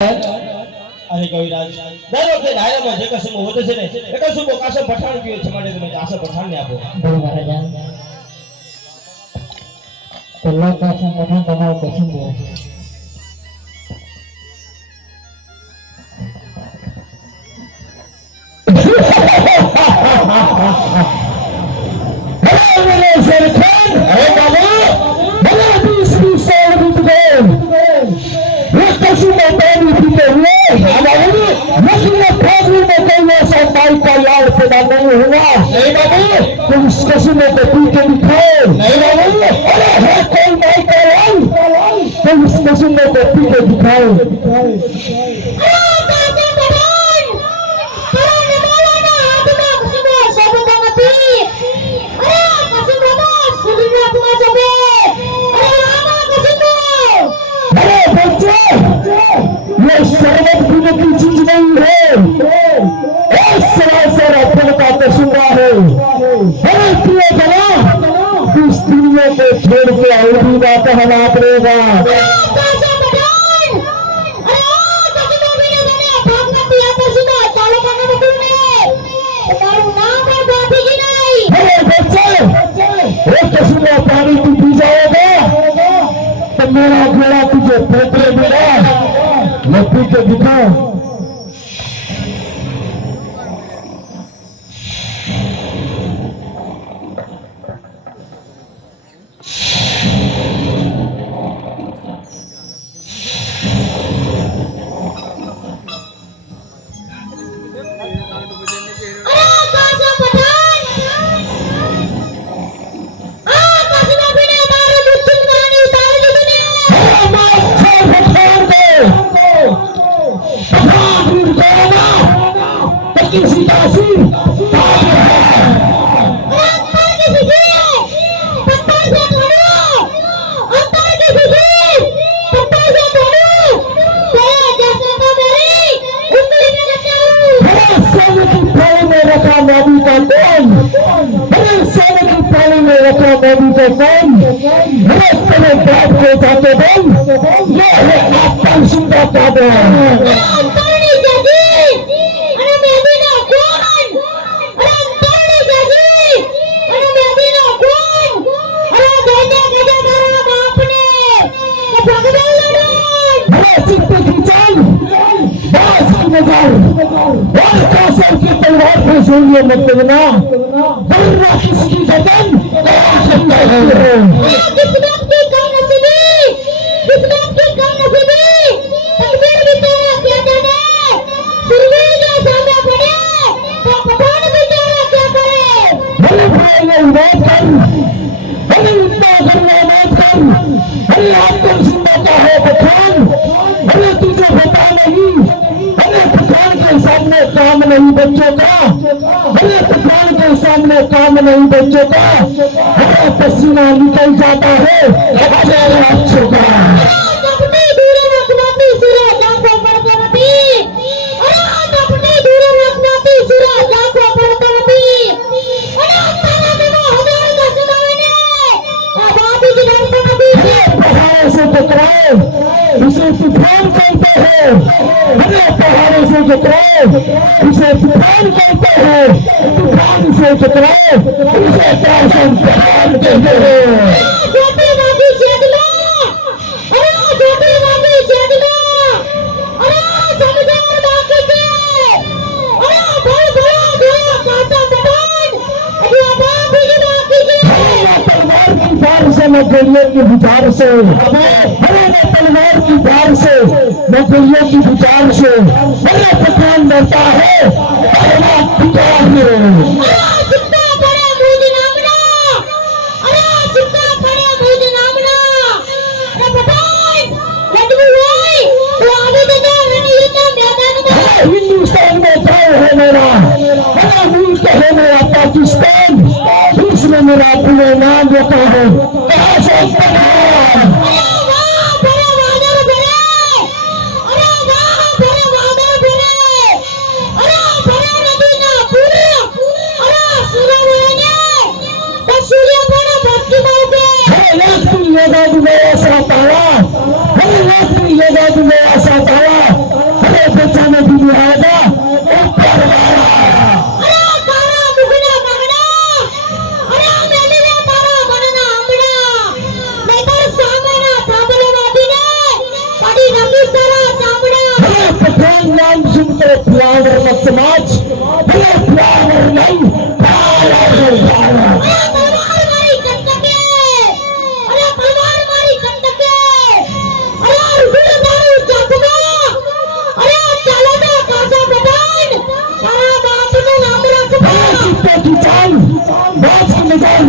अरे कविराज દર વખતે ડાયરામાં જે કસમ હોતે છે ને એ કસમ કાસમ પઠાણ કીએ છે માટે તમે કાસમ પઠાણ ને આપો બોલ મહારાજા પેલો કાસમ પઠાણ તમારો કસમ બોલ नहीं हुआ नहीं बाबू तुम इस कसम को पी के दिखाओ नहीं बाबू अरे है कोई भाई का तुम इस कसम को पी के दिखाओ ये शरबत पीने की चीज नहीं है सरासर अपने का कसूरा है प्रिय जना इस दुनिया को छोड़ के अवधि का कहना पड़ेगा पानी तू पी जाएगा तो मेरा घोड़ा तुझे फेंकने देगा मैं पी के दिखाऊं किसी दासी में रखा नदी का कौन सोने की थाली में रखा नदी का कौन तेरे बाप को जाते बन ये है आपका सुंदर पादा मत करना वरना किसी जगन काम नहीं बच्चों का दुकान के सामने काम नहीं बच्चों का पसीना निकल जाता है बच्चों का से टकराए उसे तूफान कहते हैं पहाड़ों से टकराए उसे तूफान कहते हैं तूफान से टकराए उसे तूफान कहते हैं मैं गोलियों की बुझार से तलवार की धार से मैं गोलियों की बुझार से मेरा पठान डरता है हिंदुस्तान में गाँव है मेरा मुल्क है मेरा पाकिस्तान दूसरे मेरा पूरे नाम रखा है ये ऐसा पाया अरे पठान नाम सुनते फ्लावर मत समाज, अरे फ्लावर नहीं पावर है पावर। तलवार मारी कंटके, अरे तलवार मारी कंटके, अरे वीरदारू जागमा, अरे चलो ना कासा पठान, तारा बाप नु नाम रखबा। चित्ते की चाल, बाज की निकाल,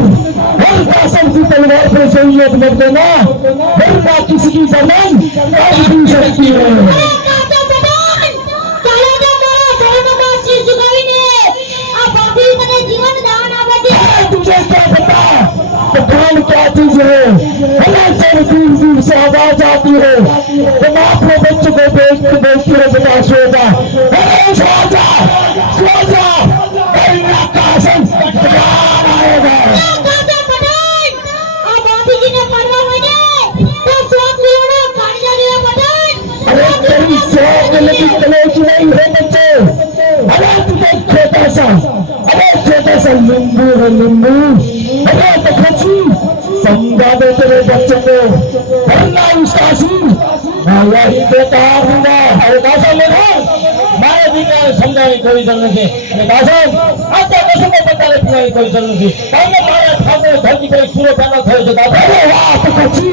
हर कासम की तलवार पर सैयद मत देना, वरना किसी की जबान काट भी सकती है। अरे कासा पठान, चलो ना मारा शरणમાં શીશ ઝુકાવીને આ બાપી તને જીવન દાન આપે છે। तुझे क्या पता पठान क्या चीज है? हमें सर दूर दूर से आवाज आती है, तुम अपने बच्चों को देखती हो बता सो जा, अरे सो जा, करीना कासम पठान आएगा। કાકા પઠાણ આ બાપીજીને મારવા હોય તો શોખ લેવાનો કાઢી લેવા પઠાણ। अरे तेरी शौक लगी कलेज नहीं है बच्चे, अरे तुझे छोटा सा नींबू है नींबू, अरे तो खसी समझा दे तेरे बच्चे को, वरना उसका सिर मैं यही बेकार दूंगा। अरे कासम लेना मारे દીકરાને સમજાવવાની કોઈ જરૂર નથી અને કાસમ આ તો કશું બતાવે પીવાની કોઈ જરૂર નથી તમને મારા ઠાકોર ધરતી પર સૂરો પેદા થયો છે કાસમ अरे वाह तो खसी